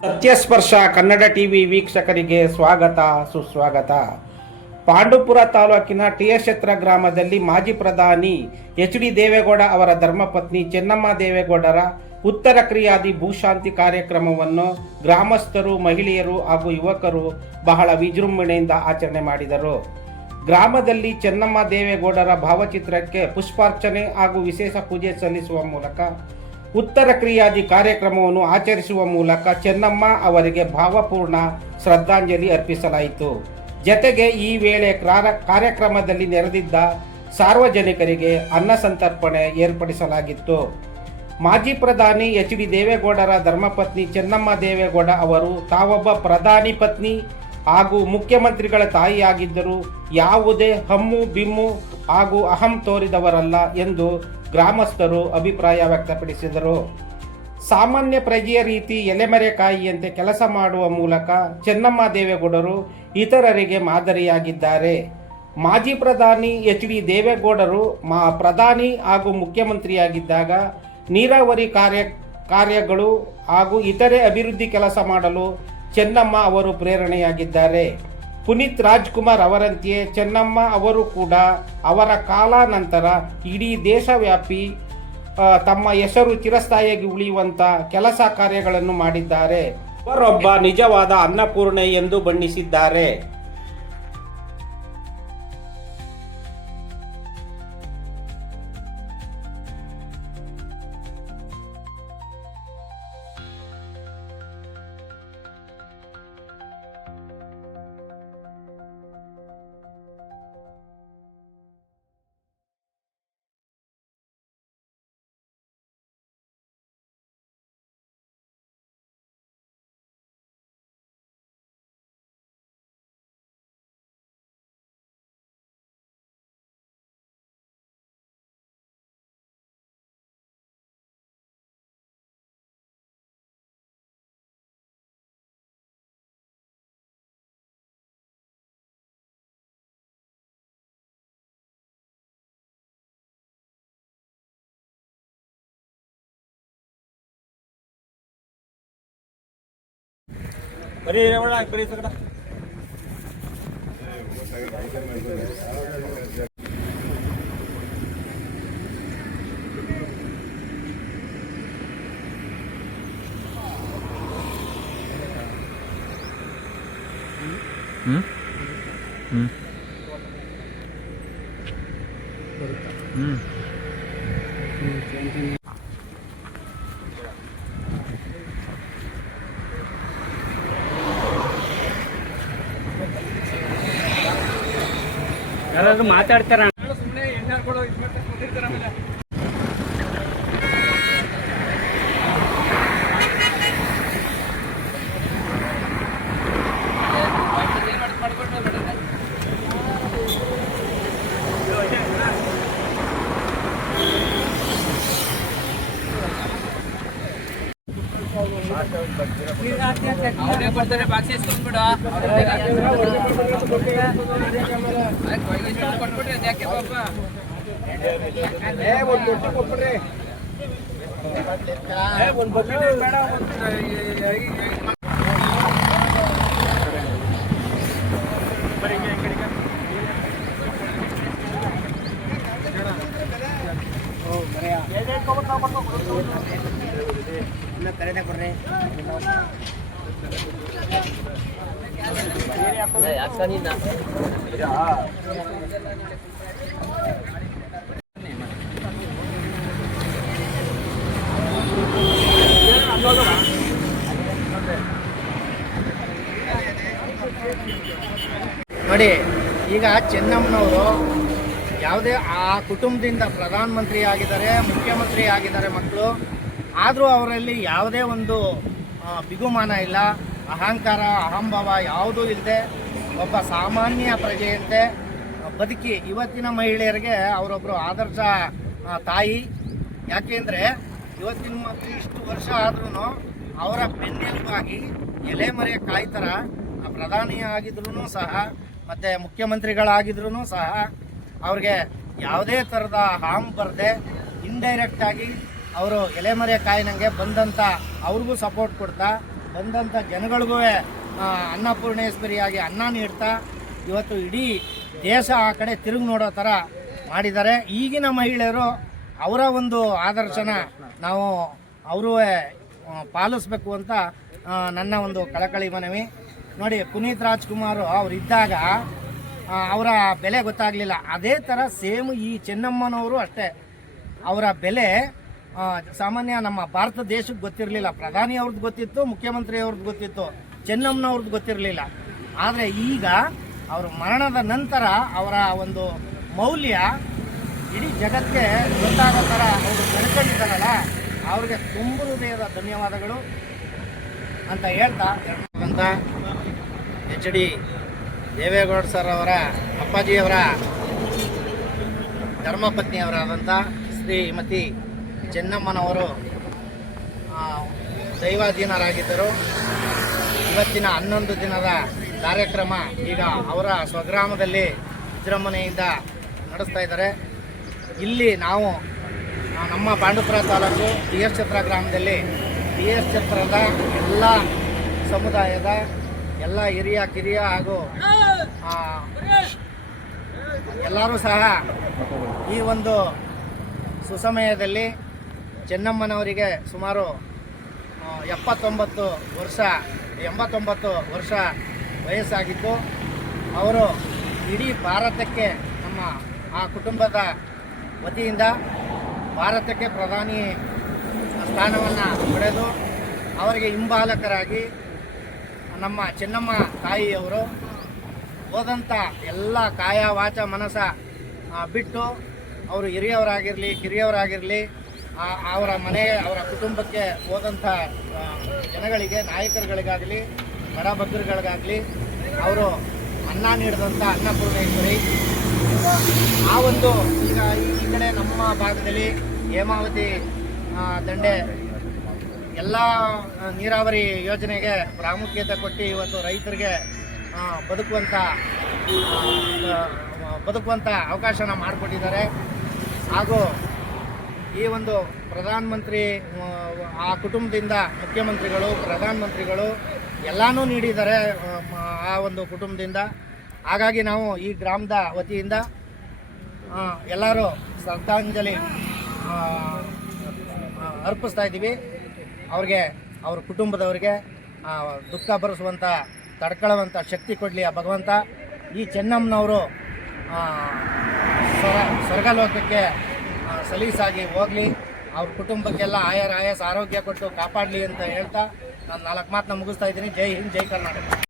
ಸತ್ಯಸ್ಪರ್ಶ Kannada TV ವೀಕ್ಷಕರಿಗೆ ಸ್ವಾಗತ ಸುಸ್ವಾಗತ. ಪಾಂಡುಪುರ ತಾಲೂಕಿನ ಟಿಯಕ್ಷೇತ್ರ ಗ್ರಾಮದಲ್ಲಿ ಮಾಜಿ ಪ್ರಧಾನಿ ಎಚ್.ಡಿ. ದೇವೇಗೌಡ ಅವರ ಧರ್ಮಪತ್ನಿ ಚೆನ್ನಮ್ಮ ದೇವೇಗೌಡರ ಉತ್ತರ ಕ್ರಿಯಾದಿ ಭೂಶಾಂತಿ ಕಾರ್ಯಕ್ರಮವನ್ನು ಗ್ರಾಮಸ್ಥರು, ಮಹಿಳೆಯರು ಹಾಗೂ ಯುವಕರು ಬಹಳ ವಿಜೃಂಭಣೆಯಿಂದ ಆಚರಣೆ ಮಾಡಿದರು. ಗ್ರಾಮದಲ್ಲಿ ಚೆನ್ನಮ್ಮ ದೇವೇಗೌಡರ ಭಾವಚಿತ್ರಕ್ಕೆ ಪುಷ್ಪಾರ್ಚನೆ ಹಾಗೂ ವಿಶೇಷ ಪೂಜೆ ಸಲ್ಲಿಸುವ ಮೂಲಕ ಉತ್ತರ ಕ್ರಿಯಾದಿ ಕಾರ್ಯಕ್ರಮವನ್ನು ಆಚರಿಸುವ ಮೂಲಕ ಚೆನ್ನಮ್ಮ ಅವರಿಗೆ ಭಾವಪೂರ್ಣ ಶ್ರದ್ಧಾಂಜಲಿ ಅರ್ಪಿಸಲಾಯಿತು. ಜತೆಗೆ ಈ ವೇಳೆ ಕಾರ್ಯಕ್ರಮದಲ್ಲಿ ನೆರೆದಿದ್ದ ಸಾರ್ವಜನಿಕರಿಗೆ ಅನ್ನ ಸಂತರ್ಪಣೆ ಏರ್ಪಡಿಸಲಾಗಿತ್ತು. ಮಾಜಿ ಪ್ರಧಾನಿ ಎಚ್.ಡಿ. ದೇವೇಗೌಡರ ಧರ್ಮಪತ್ನಿ ಚೆನ್ನಮ್ಮ ದೇವೇಗೌಡ ಅವರು ತಾವೊಬ್ಬ ಪ್ರಧಾನಿ ಪತ್ನಿ ಹಾಗೂ ಮುಖ್ಯಮಂತ್ರಿಗಳ ತಾಯಿಯಾಗಿದ್ದರು. ಯಾವುದೇ ಹಮ್ಮು ಬಿಮ್ಮು ಹಾಗೂ ಅಹಂ ತೋರಿದವರಲ್ಲ ಎಂದು ಗ್ರಾಮಸ್ಥರು ಅಭಿಪ್ರಾಯ ವ್ಯಕ್ತಪಡಿಸಿದರು. ಸಾಮಾನ್ಯ ಪ್ರಜೆಯ ರೀತಿ ಎಲೆಮರೆಕಾಯಿಯಂತೆ ಕೆಲಸ ಮಾಡುವ ಮೂಲಕ ಚೆನ್ನಮ್ಮ ದೇವೇಗೌಡರು ಇತರರಿಗೆ ಮಾದರಿಯಾಗಿದ್ದಾರೆ. ಮಾಜಿ ಪ್ರಧಾನಿ ಎಚ್.ಡಿ. ದೇವೇಗೌಡರು ಪ್ರಧಾನಿ ಹಾಗೂ ಮುಖ್ಯಮಂತ್ರಿಯಾಗಿದ್ದಾಗ ನೀರಾವರಿ ಕಾರ್ಯಗಳು ಹಾಗೂ ಇತರೆ ಅಭಿವೃದ್ಧಿ ಕೆಲಸ ಮಾಡಲು ಚೆನ್ನಮ್ಮ ಅವರು ಪ್ರೇರಣೆಯಾಗಿದ್ದಾರೆ. ಪುನೀತ್ ರಾಜ್ಕುಮಾರ್ ಅವರಂತೆಯೇ ಚೆನ್ನಮ್ಮ ಅವರು ಕೂಡ ಅವರ ಕಾಲಾನಂತರ ಇಡೀ ದೇಶವ್ಯಾಪಿ ತಮ್ಮ ಹೆಸರು ಚಿರಸ್ಥಾಯಿಯಾಗಿ ಉಳಿಯುವಂಥ ಕೆಲಸ ಕಾರ್ಯಗಳನ್ನು ಮಾಡಿದ್ದಾರೆ. ಅವರೊಬ್ಬ ನಿಜವಾದ ಅನ್ನಪೂರ್ಣೆ ಎಂದು ಬಣ್ಣಿಸಿದ್ದಾರೆ. ಬರೀ ಬರೀ ಸಕಟ ಯಾರಾದ್ರೂ ಮಾತಾಡ್ತಾರ ಸುಮ್ಮನೆ ಎಣ್ಣೆ ಕೊಡೋ ಇದು ಮಾಡ್ತಾರೆ ಆಮೇಲೆ ಅವರೇ ಬರ್ತಾರೆ ಬಾಕ್ಸ್ ಇಸ್ಕೊಂಡ್ಬಿಡ ಕೊಟ್ಬಿಟ್ರೆ ಯಾಕೆ ಪಾಪ ಒಂದು ಬೊಟ್ಟು ಕೊಟ್ಬಿಡ್ರಿ ಒಂದು ಬೊಟ್ಟು ಬೇಡ ಕರೆಕ್ಟಾಗಿ ಕೊಡ್ರಿ ನೋಡಿ, ಈಗ ಚೆನ್ನಮ್ಮನವರು ಯಾವುದೇ ಆ ಕುಟುಂಬದಿಂದ ಪ್ರಧಾನಮಂತ್ರಿ ಆಗಿದ್ದಾರೆ, ಮುಖ್ಯಮಂತ್ರಿ ಆಗಿದ್ದಾರೆ ಮಕ್ಕಳು. ಆದರೂ ಅವರಲ್ಲಿ ಯಾವುದೇ ಒಂದು ಬಿಗುಮಾನ ಇಲ್ಲ, ಅಹಂಕಾರ ಅಹಂಭಾವ ಯಾವುದೂ ಇಲ್ಲದೆ ಒಬ್ಬ ಸಾಮಾನ್ಯ ಪ್ರಜೆಯಂತೆ ಬದುಕಿ ಇವತ್ತಿನ ಮಹಿಳೆಯರಿಗೆ ಅವರೊಬ್ಬರು ಆದರ್ಶ ತಾಯಿ. ಯಾಕೆಂದರೆ ಇವತ್ತಿನ ಮಕ್ಕಳು ಇಷ್ಟು ವರ್ಷ ಆದ್ರೂ ಅವರ ಬೆನ್ನೆಲುಬಾಗಿ ಎಲೆಮರೆ ಕಾಯಿ ಥರ ಪ್ರಧಾನಿ ಆಗಿದ್ರೂ ಸಹ ಮತ್ತು ಮುಖ್ಯಮಂತ್ರಿಗಳಾಗಿದ್ರೂ ಸಹ ಅವ್ರಿಗೆ ಯಾವುದೇ ಥರದ ಹಾಮ್ ಬರದೆ ಇಂಡೈರೆಕ್ಟಾಗಿ ಅವರು ಎಲೆಮರೆ ಕಾಯಿನಂಗೆ ಬಂದಂಥ ಅವ್ರಿಗೂ ಸಪೋರ್ಟ್ ಕೊಡ್ತಾ ಬಂದಂಥ ಜನಗಳಿಗೂ ಅನ್ನಪೂರ್ಣೇಶ್ವರಿಯಾಗಿ ಅನ್ನ ನೀಡ್ತಾ ಇವತ್ತು ಇಡೀ ದೇಶ ಆ ಕಡೆ ತಿರುಗಿ ನೋಡೋ ಥರ ಮಾಡಿದ್ದಾರೆ. ಈಗಿನ ಮಹಿಳೆಯರು ಅವರ ಒಂದು ಆದರ್ಶನ ನಾವು ಅವರು ಪಾಲಿಸ್ಬೇಕು ಅಂತ ನನ್ನ ಒಂದು ಕಳಕಳಿ ಮನವಿ. ನೋಡಿ, ಪುನೀತ್ ರಾಜ್ಕುಮಾರ್ ಅವರಿದ್ದಾಗ ಅವರ ಬೆಲೆ ಗೊತ್ತಾಗಲಿಲ್ಲ. ಅದೇ ಥರ ಸೇಮ್ ಈ ಚೆನ್ನಮ್ಮನವರು ಅಷ್ಟೇ. ಅವರ ಬೆಲೆ ಸಾಮಾನ್ಯ ನಮ್ಮ ಭಾರತ ದೇಶಕ್ಕೆ ಗೊತ್ತಿರಲಿಲ್ಲ. ಪ್ರಧಾನಿ ಅವ್ರದ್ದು ಗೊತ್ತಿತ್ತು, ಮುಖ್ಯಮಂತ್ರಿ ಅವ್ರದ್ದು ಗೊತ್ತಿತ್ತು, ಚೆನ್ನಮ್ಮನವ್ರದ್ದು ಗೊತ್ತಿರಲಿಲ್ಲ. ಆದರೆ ಈಗ ಅವರ ಮರಣದ ನಂತರ ಅವರ ಒಂದು ಮೌಲ್ಯ ಇಡೀ ಜಗತ್ತಿಗೆ ಗೊತ್ತಾಗೋ ಥರ ಅವರು ನಡ್ಕೊಂಡಿದ್ದಾರಲ್ಲ, ಅವ್ರಿಗೆ ತುಂಬ ಹೃದಯದ ಧನ್ಯವಾದಗಳು ಅಂತ ಹೇಳ್ತಾ ಎಚ್ ಡಿ ದೇವೇಗೌಡ ಸರ್ ಅವರ ಅಪ್ಪಾಜಿಯವರ ಧರ್ಮಪತ್ನಿಯವರಾದಂಥ ಶ್ರೀಮತಿ ಚೆನ್ನಮ್ಮನವರು ದೈವಾಧೀನರಾಗಿದ್ದರು. ಇವತ್ತಿನ 11 ದಿನದ ಕಾರ್ಯಕ್ರಮ ಈಗ ಅವರ ಸ್ವಗ್ರಾಮದಲ್ಲಿ ವಿಜೃಂಭಣೆಯಿಂದ ನಡೆಸ್ತಾ ಇದ್ದಾರೆ. ಇಲ್ಲಿ ನಾವು ನಮ್ಮ ಪಾಂಡುಪುರ ತಾಲೂಕು ಟಿ ಎಸ್ ಛತ್ರ ಗ್ರಾಮದಲ್ಲಿ ಟಿ ಎಸ್ ಛತ್ರದ ಎಲ್ಲ ಸಮುದಾಯದ ಎಲ್ಲ ಹಿರಿಯ ಕಿರಿಯ ಹಾಗೂ ಎಲ್ಲರೂ ಸಹ ಈ ಒಂದು ಸುಸಮಯದಲ್ಲಿ ಚೆನ್ನಮ್ಮನವರಿಗೆ ಸುಮಾರು 89 ವರ್ಷ ವಯಸ್ಸಾಗಿದ್ದು, ಅವರು ಇಡೀ ಭಾರತಕ್ಕೆ ನಮ್ಮ ಆ ಕುಟುಂಬದ ವತಿಯಿಂದ ಭಾರತಕ್ಕೆ ಪ್ರಧಾನಿ ಸ್ಥಾನವನ್ನು ಪಡೆದು ಅವರಿಗೆ ಹಿಂಬಾಲಕರಾಗಿ ನಮ್ಮ ಚೆನ್ನಮ್ಮ ತಾಯಿಯವರು ಹೋದಂಥ ಎಲ್ಲ ಕಾಯ ವಾಚ ಮನಸ ಬಿಟ್ಟು ಅವರು ಹಿರಿಯವರಾಗಿರಲಿ ಕಿರಿಯವರಾಗಿರಲಿ ಅವರ ಅವರ ಕುಟುಂಬಕ್ಕೆ ಹೋದಂಥ ಜನಗಳಿಗೆ, ನಾಯಕರುಗಳಿಗಾಗಲಿ ಬಡಬಗ್ಗರುಗಳಿಗಾಗಲಿ ಅವರು ಅನ್ನ ನೀಡಿದಂಥ ಅನ್ನಪೂರ್ಣೇಶ್ವರಿ. ಆ ಒಂದು ಈಗ ಈ ಕಡೆ ನಮ್ಮ ಭಾಗದಲ್ಲಿ ಹೇಮಾವತಿ ದಂಡೆ ಎಲ್ಲ ನೀರಾವರಿ ಯೋಜನೆಗೆ ಪ್ರಾಮುಖ್ಯತೆ ಕೊಟ್ಟು ಇವತ್ತು ರೈತರಿಗೆ ಬದುಕುವಂಥ ಅವಕಾಶನ ಮಾಡಿಕೊಟ್ಟಿದ್ದಾರೆ. ಹಾಗೂ ಈ ಒಂದು ಪ್ರಧಾನಮಂತ್ರಿ ಆ ಕುಟುಂಬದಿಂದ ಮುಖ್ಯಮಂತ್ರಿಗಳು, ಪ್ರಧಾನಮಂತ್ರಿಗಳು ಎಲ್ಲನೂ ನೀಡಿದ್ದಾರೆ ಆ ಒಂದು ಕುಟುಂಬದಿಂದ. ಹಾಗಾಗಿ ನಾವು ಈ ಗ್ರಾಮದ ವತಿಯಿಂದ ಎಲ್ಲರೂ ಶ್ರದ್ಧಾಂಜಲಿ ಅರ್ಪಿಸ್ತಾ ಇದ್ದೀವಿ. ಅವ್ರಿಗೆ, ಅವ್ರ ಕುಟುಂಬದವರಿಗೆ ದುಃಖ ಭರಿಸುವಂಥ, ತಡ್ಕೊಳ್ಳುವಂಥ ಶಕ್ತಿ ಕೊಡಲಿ ಆ ಭಗವಂತ. ಈ ಚೆನ್ನಮ್ಮನವರು ಸ್ವರ್ಗಲೋಕಕ್ಕೆ ಸಲೀಸಾಗಿ ಹೋಗಲಿ, ಅವ್ರ ಕುಟುಂಬಕ್ಕೆಲ್ಲ ಆಯಾಸ ಆರೋಗ್ಯ ಕೊಟ್ಟು ಕಾಪಾಡಲಿ ಅಂತ ಹೇಳ್ತಾ ನಾನು 4 ಮಾತನ್ನ ಮುಗಿಸ್ತಾ ಇದ್ದೀನಿ. ಜೈ ಹಿಂದ್, ಜೈ ಕರ್ನಾಟಕ.